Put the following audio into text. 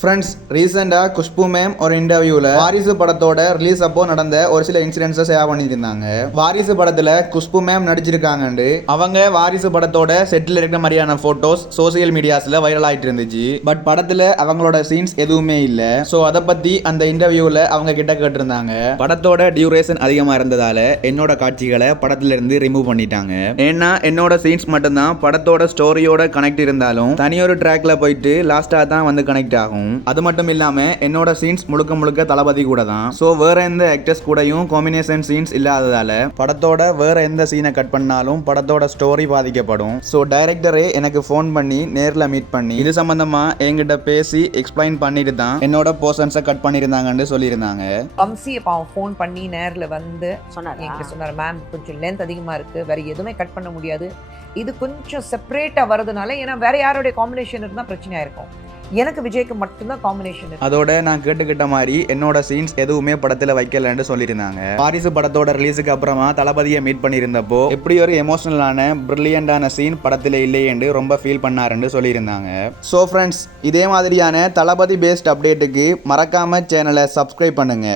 Friends, ரீசெண்டாக Khushbu ma'am ஒரு இன்டர்வியூவில் வாரிசு படத்தோட ரிலீஸ் அப்போ நடந்த ஒரு சில இன்சிடென்ட்ஸை ஷேர் பண்ணியிருந்தாங்க. வாரிசு படத்தில் குஷ்பு மேம் நடிச்சிருக்காங்கண்டு அவங்க வாரிசு படத்தோட செட்டில் இருக்கிற மாதிரியான ஃபோட்டோஸ் சோசியல் மீடியாஸில் வைரல் ஆகிட்டு இருந்துச்சு. பட் படத்தில் அவங்களோட சீன்ஸ் எதுவுமே இல்லை. ஸோ அதை பற்றி அந்த இன்டர்வியூவில் அவங்க கிட்ட கேட்டிருந்தாங்க. படத்தோட டியூரேஷன் அதிகமாக இருந்ததால என்னோட காட்சிகளை படத்திலிருந்து ரிமூவ் பண்ணிட்டாங்க. ஏன்னா என்னோட சீன்ஸ் மட்டும்தான் படத்தோட ஸ்டோரியோட கனெக்ட் இருந்தாலும் தனியொரு ட்ராக்ல போயிட்டு லாஸ்ட்டாக தான் வந்து கனெக்ட் ஆகும். அது மட்டும் இல்லாம என்னோட சீன்ஸ் முழுக்க முழுக்க தளபதி கூட தான். சோ வேற எந்த ஆக்டர்ஸ் கூடயும் காம்பினேஷன் சீன்ஸ் இல்லாததால படத்தோட வேற எந்த சீனை கட் பண்ணாலும் படத்தோட ஸ்டோரி பாதிக்கப்படும். சோ டைரக்டரே எனக்கு ஃபோன் பண்ணி நேர்ல மீட் பண்ணி இது சம்பந்தமா என்கிட்ட பேசி எக்ஸ்பிளைன் பண்ணிட்டு தான் என்னோட போர்ஷன்ஸை கட் பண்ணியிருந்தாங்கன்னு சொல்லியிருந்தாங்க. வம்சி ஃபோன் பண்ணி நேரில் வந்து சொன்னார், மேம் கொஞ்சம் லென்த் அதிகமாக இருக்குது, வேறு எதுவுமே கட் பண்ண முடியாது, இது கொஞ்சம் செப்பரேட்டாக வரதுனால, ஏன்னா வேறு யாருடைய காம்பினேஷன் இருந்தால் பிரச்சனையாக இருக்கும், எனக்கு விஜய்க்கு மட்டும்தான் காம்பினேஷன். அதோட நான் கேட்டுக்கிட்ட மாதிரி என்னோட சீன்ஸ் எதுவுமே படத்தில் வைக்கலன்னு சொல்லியிருந்தாங்க. வாரிசு படத்தோட ரிலீஸுக்கு அப்புறமா தளபதியை மீட் பண்ணியிருந்தப்போ எப்படி ஒரு எமோஷனலான பிரில்லியண்டான சீன் படத்தில் இல்லையேன்னு ரொம்ப ஃபீல் பண்ணாருன்னு சொல்லியிருந்தாங்க. ஸோ ஃப்ரெண்ட்ஸ், இதே மாதிரியான தளபதி பேஸ்ட் அப்டேட்டுக்கு மறக்காம சேனலை சப்ஸ்கிரைப் பண்ணுங்க.